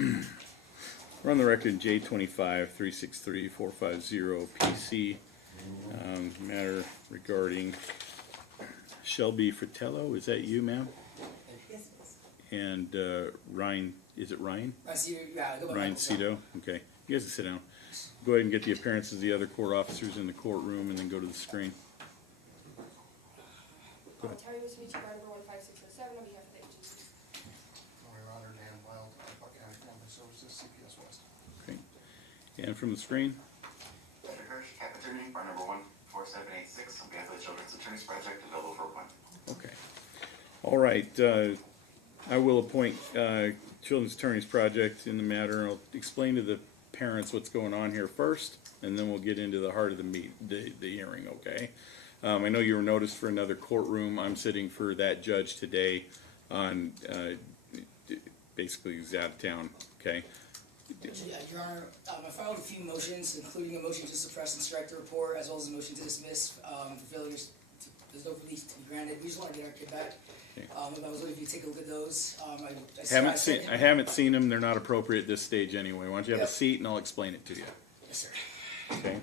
We're on the record J25-363-450 PC, matter regarding Shelby Fratello. Is that you, ma'am? Yes, And Ryan, is it Ryan? go by Ryan Michael. Cito. Okay. You guys can sit down. Go ahead and get the appearances of the other court officers in the courtroom and then go to the screen. Go ahead. Terry was reaching bar number 15607 on behalf of the agency. Lori Rodder, Dan Wild, Buck County Family Services, CPS West. Okay. And from the screen. Patrick Hirsch, Cap Attorney, bar number 14786, on behalf of the Children's Attorneys Project, available for appointment. Okay. All right. I will appoint Children's Attorneys Project in the matter. I'll explain to the parents what's going on here first, and then we'll get into the heart of the hearing, okay? I know you were noticed for another courtroom. I'm sitting for that judge today on, basically he's out of town, okay? Your Honor, I filed a few motions, including a motion to suppress and strike the report, as well as a motion to dismiss for failures. There's no relief to be granted. We just want to get our kid back. Okay. I was wondering if you take a look at those. I haven't seen them. They're not appropriate at this stage anyway. Why don't you have a Yep. seat and I'll explain it to you. Yes, sir. Okay.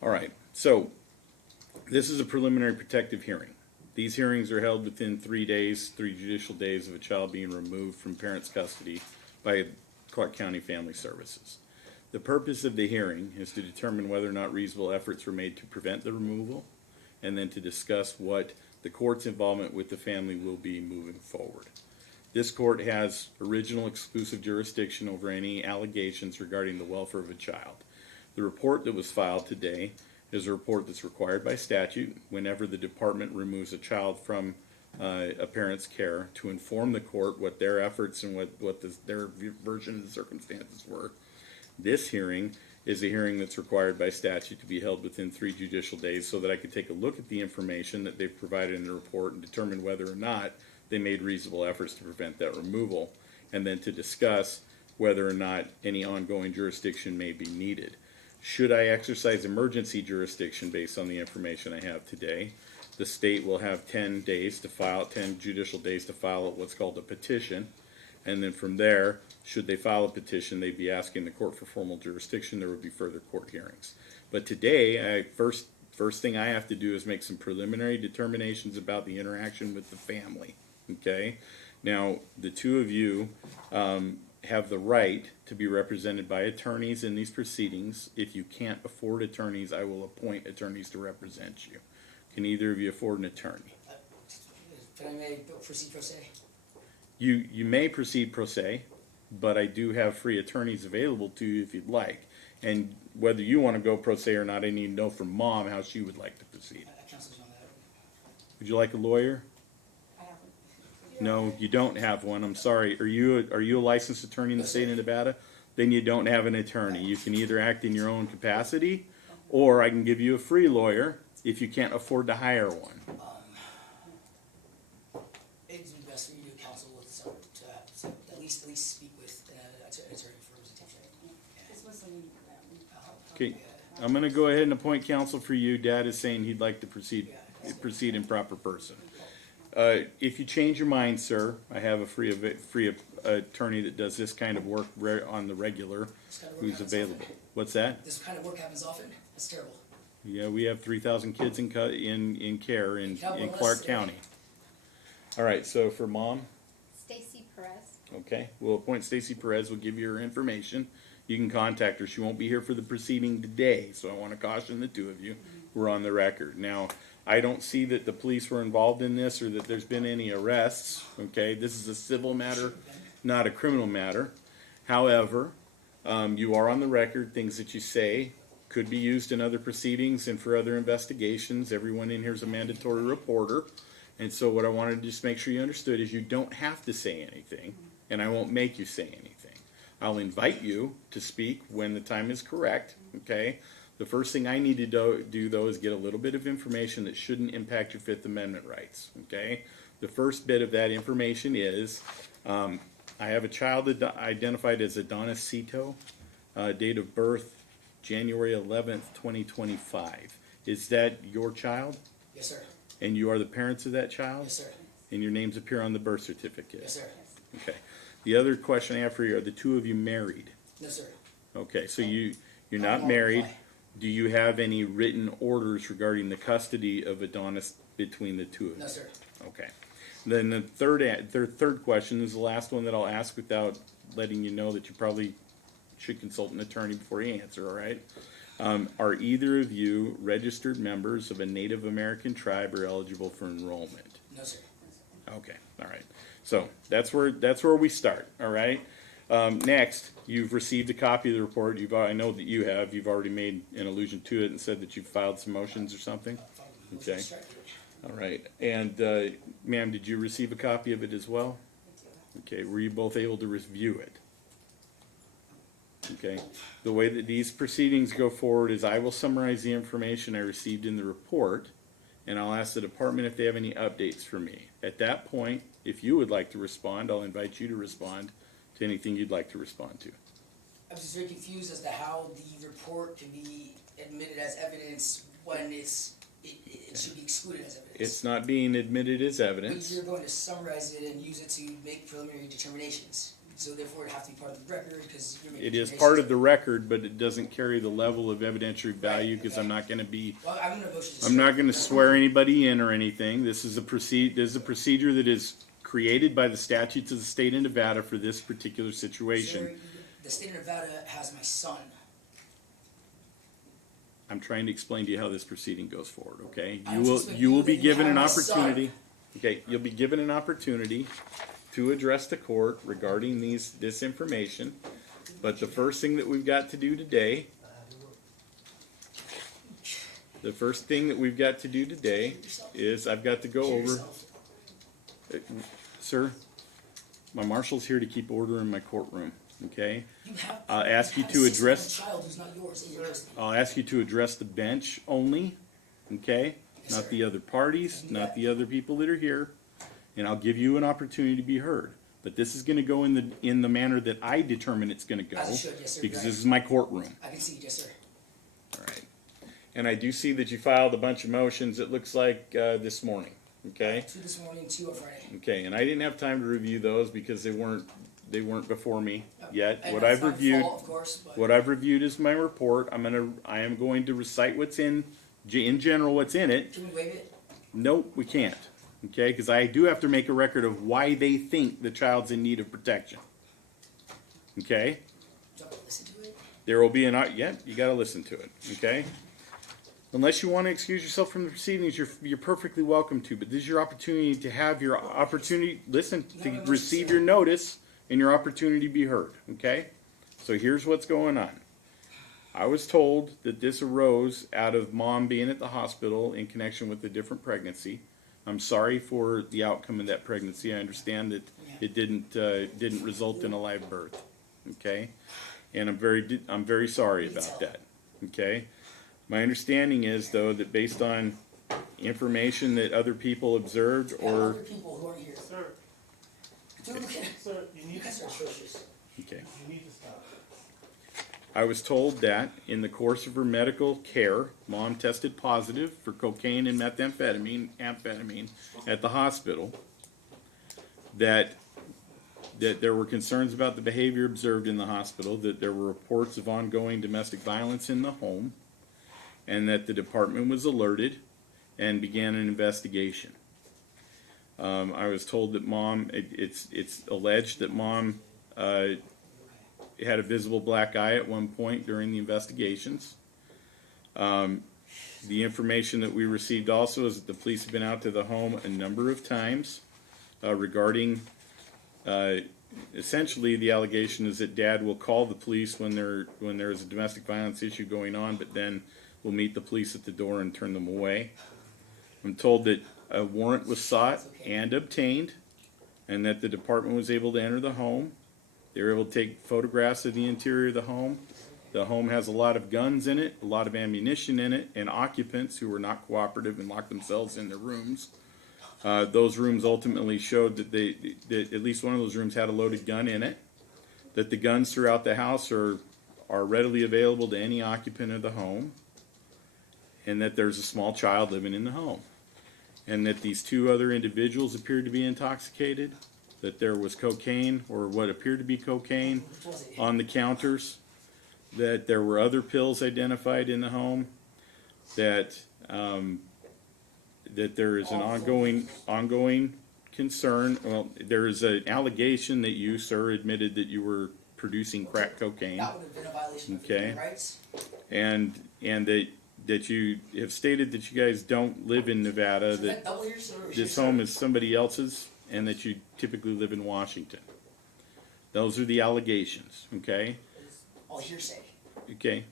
All right. So this is a preliminary protective hearing. These hearings are held within 3 days, 3 judicial days of a child being removed from parents' custody by Clark County Family Services. The purpose of the hearing is to determine whether or not reasonable efforts were made to prevent the removal, and then to discuss what the court's involvement with the family will be moving forward. This court has original exclusive jurisdiction over any allegations regarding the welfare of a child. The report that was filed today is a report that's required by statute whenever the department removes a child from a parent's care to inform the court what their efforts and what their version of the circumstances were. This hearing is a hearing that's required by statute to be held within 3 judicial days so that I could take a look at the information that they've provided in the report and determine whether or not they made reasonable efforts to prevent that removal, and then to discuss whether or not any ongoing jurisdiction may be needed. Should I exercise emergency jurisdiction based on the information I have today, the state will have 10 judicial days to file what's called a petition. And then from there, should they file a petition, they'd be asking the court for formal jurisdiction. There would be further court hearings. But today, first thing I have to do is make some preliminary determinations about the interaction with the family. Okay? Now, the two of you have the right to be represented by attorneys in these proceedings. If you can't afford attorneys, I will appoint attorneys to represent you. Can either of you afford an attorney? Can I proceed pro se? You may proceed pro se, but I do have free attorneys available to you if you'd like. And whether you want to go pro se or not, I need to know from Mom how she would like to proceed. Counsel's on that. Would you like a lawyer? I have No, you don't have one. I'm sorry. Are you a licensed attorney in the state of Nevada? Then you don't have an attorney. You can either act in your own capacity, or I can give you a free lawyer if you can't afford to hire one. It'd be best for you to counsel with some, to at least speak with an attorney for representation. Just listening to them. Okay, I'm going to go ahead and appoint counsel for you. Dad is saying he'd like to proceed in proper person. If you change your mind, sir, I have a free attorney that does this kind of work on the regular, who's available. What's that? This kind of work happens often. That's terrible. Yeah, we have 3,000 kids in care in Clark County. All right, so for Mom, Stacy Perez. okay, we'll appoint Stacy Perez. We'll give you her information. You can contact her. She won't be here for the proceeding today, so I want to caution the two of you. We're on the record. Now, I don't see that the police were involved in this or that there's been any arrests, okay? This is a civil matter, not a criminal matter. However, you are on the record. Things that you say could be used in other proceedings and for other investigations. Everyone in here is a mandatory reporter. And so what I wanted to just make sure you understood is you don't have to say anything, and I won't make you say anything. I'll invite you to speak when the time is correct, okay? The first thing I need to do, though, is get a little bit of information that shouldn't impact your Fifth Amendment rights, okay? The first bit of that information is I have a child identified as Adonis Cito, date of birth January 11th, 2025. Is that your child? Yes, sir. And you are the parents of that child? Yes, sir. And your names appear on the birth certificate? Yes, sir. Okay. The other question I have for you, are the two of you married? No, sir. Okay, so you're I not won't married. reply. Do you have any written orders regarding the custody of Adonis between the two of you? No, sir. Okay. Then the third question is the last one that I'll ask without letting you know that you probably should consult an attorney before you answer, all right? Are either of you registered members of a Native American tribe or eligible for enrollment? No, sir. Okay, all right. So that's where we start, all right? Next, you've received a copy of the report. I know that you have. You've already made an allusion to it and said that you filed some motions or something. Motion Okay. to strike. All right. And, ma'am, did you receive a copy of it as well? Okay. Were you both able to review it? Okay. The way that these proceedings go forward is I will summarize the information I received in the report, and I'll ask the department if they have any updates for me. At that point, if you would like to respond, I'll invite you to respond to anything you'd like to respond to. I'm just very confused as to how the report can be admitted as evidence when it should be excluded as evidence. It's not being admitted as But evidence. you're going to summarize it and use it to make preliminary determinations. So therefore, it have to be part of the record because you're making. It is part of the record, but it doesn't carry the level of evidentiary value because I'm not gonna be, Well, I'm gonna motion to. I'm not strike. gonna swear anybody in or anything. This is a procedure that is created by the statutes of the state of Nevada for this particular situation. Sir, the state of Nevada has my son. I'm trying to explain to you how this proceeding goes forward, okay? I You was will, just you will making be you given have an my son. opportunity, okay, you'll be given an opportunity to address the court regarding this information. But the first thing that we've got to do today, is I've got to go Hear over, yourself. sir, my marshal's here to keep order in my courtroom, okay? You have. I'll ask you have a to 6-year-old address- child who's not yours in your custody. I'll ask you to address the bench only, okay? Yes, Not sir. the other parties, I do not that. the other people that are here, and I'll give you an opportunity to be heard. But this is gonna go in the manner that I determine it's gonna go. As it should, yes, sir, Because you're this is my courtroom, I can see, yes, sir. all right? And I do see that you filed a bunch of motions, it looks like, this morning, okay? 2 this morning, 2 on Friday. Okay, and I didn't have time to review those because they weren't before me yet. And What that's I've my reviewed. fault, of course, but What I've reviewed is my report. I am going to recite what's in general, what's in it. can we waive it? Nope, we can't. Okay, because I do have to make a record of why they think the child's in need of protection. Okay, Do I have to listen to it? there will be yeah, you gotta listen to it, okay? Unless you want to excuse yourself from the proceedings, you're perfectly welcome to, but this is your opportunity to have your opportunity, listen, to receive your notice and your opportunity to be heard, okay? So here's what's going on. I was told that this arose out of mom being at the hospital in connection with a different pregnancy. I'm sorry for the outcome of that pregnancy. I understand that it didn't result in a live birth, okay? And I'm very sorry about that, okay? My understanding is, though, that based on information that other people observed We have or, other people who aren't here. Sir, Dude, look at sir, you you need to guys are stop. atrocious. okay. You need to stop. I was told that in the course of her medical care, mom tested positive for cocaine and amphetamine at the hospital. That there were concerns about the behavior observed in the hospital, that there were reports of ongoing domestic violence in the home, and that the department was alerted and began an investigation. I was told that it's alleged that mom had a visible black eye at one point during the investigations. The information that we received also is that the police have been out to the home a number of times regarding, essentially the allegation is that dad will call the police when there is a domestic violence issue going on, but then will meet the police at the door and turn them away. I'm told that a warrant was sought and obtained, and that the department was able to enter the home. They were able to take photographs of the interior of the home. The home has a lot of guns in it, a lot of ammunition in it, and occupants who were not cooperative and locked themselves in their rooms. Those rooms ultimately showed that at least one of those rooms had a loaded gun in it. That the guns throughout the house are readily available to any occupant of the home. And that there's a small child living in the home. And that these two other individuals appeared to be intoxicated. that there was cocaine or what appeared to be cocaine Which was it? on the counters, that there were other pills identified in the home, that that there is an ongoing concern. Well, there is an allegation that you, sir, admitted that you were producing crack cocaine, That would have been a violation of Okay. human rights. and that you have stated that you guys don't live in Nevada, Is that that double hearsay or this hearsay? home is somebody else's, and that you typically live in Washington. Those are the allegations, okay? It's all hearsay. Okay.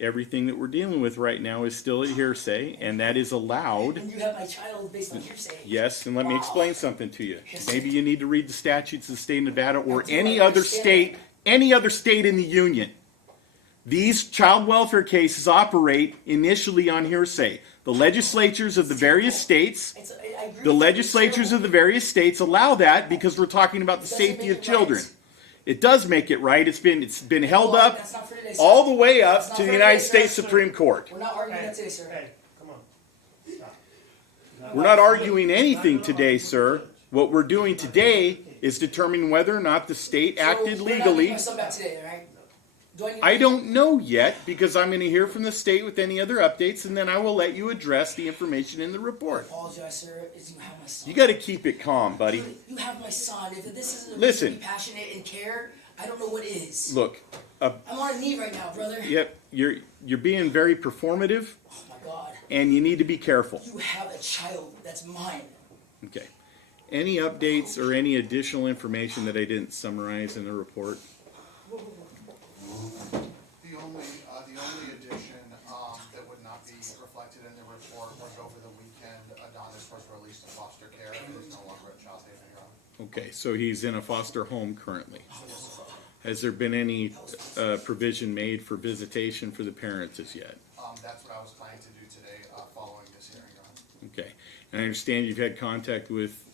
Everything that we're dealing with right now is still a hearsay, and that is allowed. And you have my child based on hearsay. Yes, and let me Wow. explain something to you. Yes. Maybe you need to read the statutes of the state of Nevada or I do any other understand. state in the union. These child welfare cases operate initially on hearsay. The legislatures of the various states, I agree the with you, legislatures it's of the various states allow that because we're talking about the Doesn't safety make of it children. right. It does make it right. It's been held Well, up that's not for today, sir. all the way up That's not to the for United today, sir. States Supreme Court. We're not arguing that today, sir. Hey, come on. Stop. We're not arguing anything today, sir. What we're doing today is determining whether or not the state So, acted we're not legally. taking my son back today, all right? Do I need I don't know yet because I'm going to hear from the state with any other updates, and then I will let you address the information in the report. apologize, sir. Is you have my son. You got to keep it calm, buddy. You have my son. If this isn't a Listen. reason to be passionate and care, I don't know what is. Look, I'm on a knee right now, brother. yep, you're being very performative, Oh my God. and you need to be careful. You have a child that's mine. Okay. Any updates or any additional information that I didn't summarize in the report? The only addition, that would not be reflected in the report was over the weekend, Adonis was released to foster care and is no longer at Child Haven, Your Honor. Okay, so he's in a foster home currently. Has there been any provision made for visitation for the parents as yet? That's what I was planning to do today, following this hearing, Your Honor. Okay, and I understand you've had contact with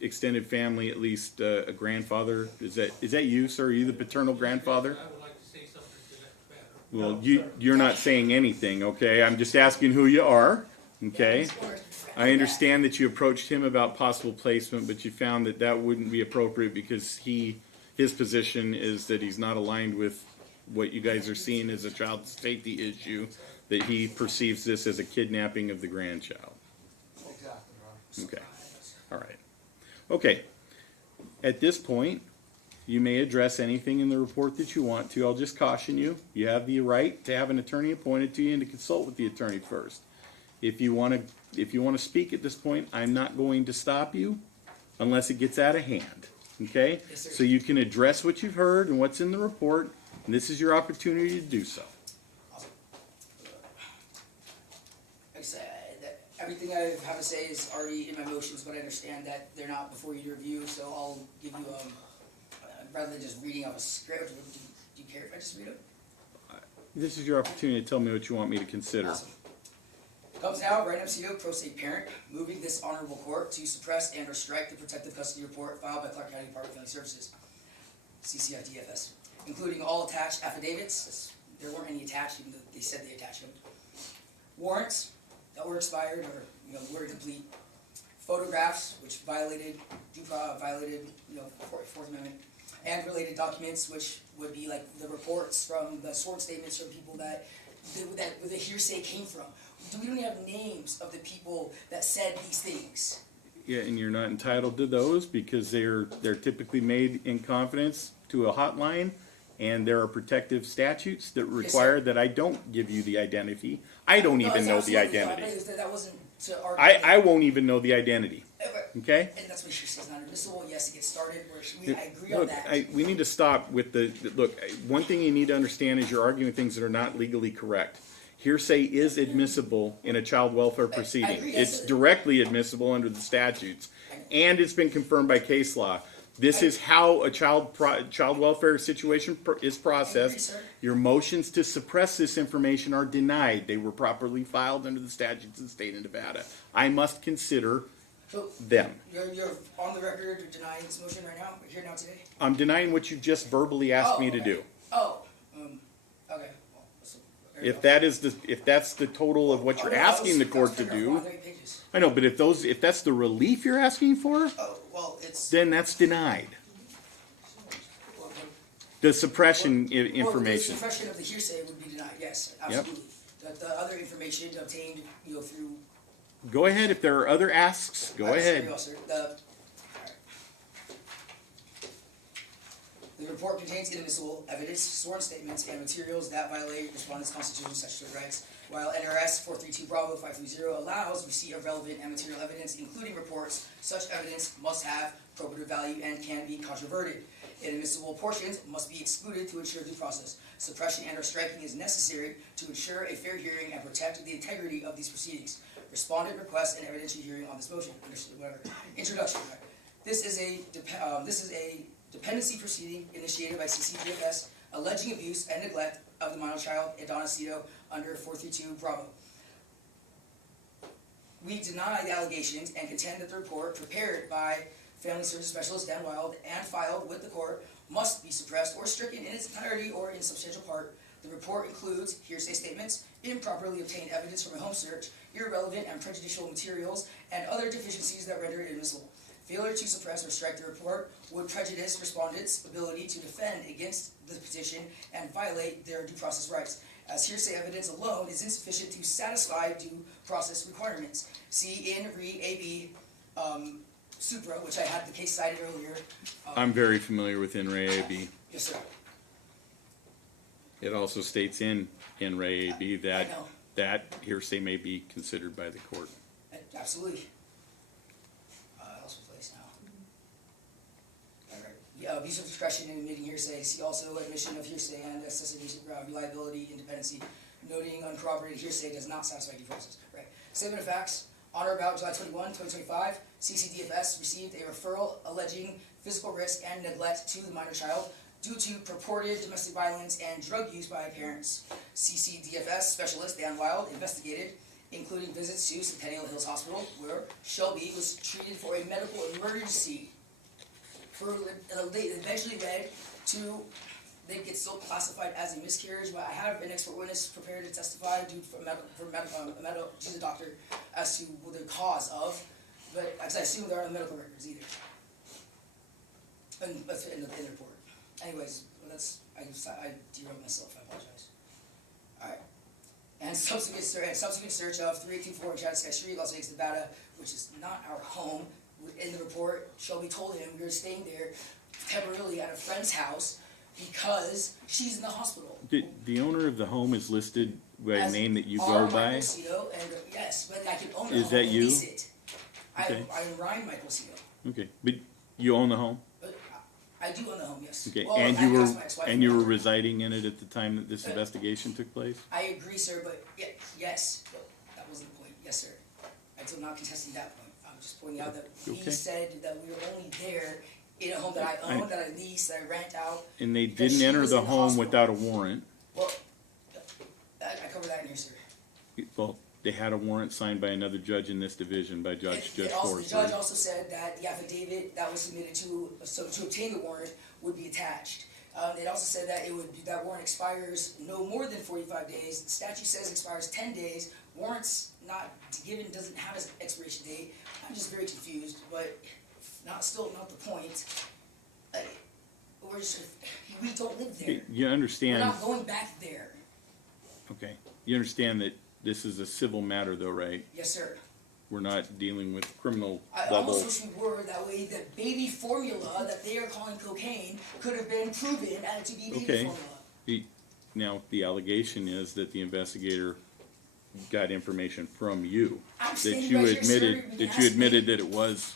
extended family, at least a grandfather. Is that you, sir? Are you the paternal grandfather? I would like to say something to that matter. Well, you're not saying anything, okay? I'm just asking who you are, okay? I understand that you approached him about possible placement, but you found that that wouldn't be appropriate because his position is that he's not aligned with what you guys are seeing as a child safety issue, that he perceives this as a kidnapping of the grandchild. Exactly, Your Honor. Okay, all right. Okay, at this point, you may address anything in the report that you want to. I'll just caution you, you have the right to have an attorney appointed to you and to consult with the attorney first. If you want to speak at this point, I'm not going to stop you unless it gets out of hand, okay? Yes, sir. So you can address what you've heard and what's in the report, and this is your opportunity to do so. Like I said, everything I have to say is already in my motions, but I understand that they're not before you to review, so I'll give you, rather than just reading off a script, do you care if I just read it? This is your opportunity to tell me what you want me to consider. Awesome. Comes now, Wright MCO, pro se parent, moving this honorable court to suppress and or strike the protective custody report filed by Clark County Department of Family Services, CCFDFS, including all attached affidavits. There weren't any attached, even though they said they attached them. Warrants that were expired or were incomplete. Photographs which violated Fourth Amendment, and related documents which would be like the reports from the sworn statements from people that the hearsay came from. We don't have names of the people that said these things. Yeah, and you're not entitled to those because they're typically made in confidence to a hotline, and there are protective statutes that require that I don't give you the identity. I don't No, even that's know the absolutely fine, identity. but that wasn't to argue. I won't even know the identity. Okay? And that's what hearsay is not admissible. Yes, it gets started. I agree on Look, that. we need to stop with look, one thing you need to understand is you're arguing things that are not legally correct. Hearsay is admissible in a child welfare proceeding. agree, It's that's- directly admissible under the statutes, and it's been confirmed by case law. This is how a child welfare situation is processed. sir. Your motions to suppress this information are denied. They were properly filed under the statutes of the state of Nevada. I must consider So them. you're on the record denying this motion right now. We're here now today. I'm denying what you just verbally asked me to okay. do. Oh, okay. Well, If that's the total of what you're asking the court to do, 130 pages. I know, but if that's the relief you're asking for, Oh, well, it's. then that's denied. well, The suppression well, information. the suppression of the hearsay would be denied, yes, Yep. absolutely. The other information obtained, through. Go ahead, if there are other asks, go ahead. Very well, sir. Alright. The report contains inadmissible evidence, sworn statements, and materials that violate respondents' constitutional and statutory rights, while NRS 432 Bravo 530 allows receipt of relevant and material evidence, including reports. Such evidence must have probative value and can be controverted. Inadmissible portions must be excluded to ensure due process. Suppression and/or striking is necessary to ensure a fair hearing and protect the integrity of these proceedings. Respondent requests an evidentiary hearing on this motion. Whatever. Introduction. This is a dependency proceeding initiated by CCDFS alleging abuse and neglect of the minor child, Adonis Cito, under 432 Bravo. We deny the allegations and contend that the report prepared by Family Service Specialist Dan Wild and filed with the court must be suppressed or stricken in its entirety or in substantial part. The report includes hearsay statements, improperly obtained evidence from a home search, irrelevant and prejudicial materials, and other deficiencies that render it inadmissible. Failure to suppress or strike the report would prejudice respondents' ability to defend against the petition and violate their due process rights, as hearsay evidence alone is insufficient to satisfy due process requirements. See in Re AB Supra, which I had the case cited earlier. I'm very familiar with NRA AB. Yes, sir. It also states in NRA AB that I know. that hearsay may be considered by the court. Absolutely. Else place now. Alright. Yeah, abuse of discretion in admitting hearsay. See also admission of hearsay and excessive reliability, independency. Noting uncorroborated hearsay does not satisfy due process. Right. Statement of facts. On or about July 21, 2025, CCDFS received a referral alleging physical risk and neglect to the minor child due to purported domestic violence and drug use by parents. CCDFS specialist Dan Wild investigated, including visits to Centennial Hills Hospital, where Shelby was treated for a medical emergency. They eventually led to, they get still classified as a miscarriage, but I have an expert witness prepared to testify due she's a doctor, as to the cause of, but as I assume there aren't medical records either. In the report. Anyways, I derailed myself, I apologize. Alright. And subsequent search of 3824 Chattanooga Street, Las Vegas, Nevada, which is not our home. In the report, Shelby told him we were staying there temporarily at a friend's house because she's in the hospital. The owner of the home is listed by a As name that you R. go Michael by? Cito, and yes, but I can own the Is home that and you? lease it. Okay. I'm Ryan Michael Cito, Okay, but you own the home? but I do own the home, yes. Okay, Well, and I you asked my ex-wife and you about were it. residing in it at the time that this investigation took place? I agree, sir, but yes, but that wasn't the point. Yes, sir. I'm not contesting that point. I'm just pointing out that he Okay. said that we were only there in a home that I own, that I lease, that I rent out. And they Because didn't she enter was the in the home hospital. without a warrant? Well, I covered that in here, sir. Well, they had a warrant signed by another judge in this division, by Judge The judge Forsberg. also said that the affidavit that was submitted to obtain the warrant would be attached. It also said that that warrant expires no more than 45 days. The statute says expires 10 days. Warrants not given doesn't have an expiration date. I'm just very confused, but still not the point. We don't live there. You We're understand, not going back there. okay, you understand that this is a civil matter though, right? Yes, sir. We're not dealing with criminal I level. almost wish we were, that way the baby formula that they are calling cocaine could have been proven to be baby Okay. formula. Now, the allegation is that the investigator got information from you. I'm That standing you right here, sir. admitted, You can that ask you me. admitted that it was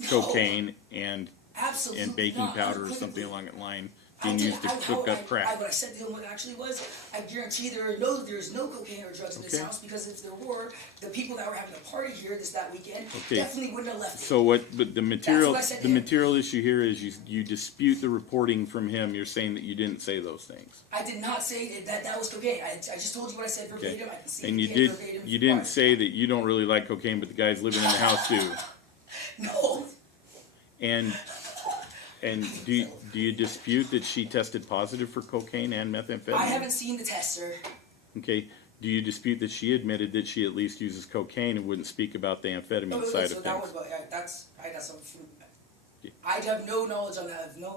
No. cocaine and Absolutely baking not, powder or unequivocally. something along that line I being did- used to cook up crack. What I said to him what it actually was, I guarantee there is no cocaine or drugs in this Okay. house, because if there were, the people that were having a party here that weekend Okay. definitely wouldn't have left it. So but the material, what I said to the him. material issue here is you dispute the reporting from him. You're saying that you didn't say those things. I did not say that was cocaine. I just told you what I said Okay. verbatim. I can see And it you again verbatim. you didn't say that you don't really like cocaine, but the guys living in the house do. No. And do you dispute that she tested positive for cocaine and methamphetamine? I haven't seen the test, sir. Okay, Do you dispute that she admitted that she at least uses cocaine and wouldn't speak about the amphetamine No, side so of that things? was, yeah, that's, I got something from, I have no knowledge on that, I have no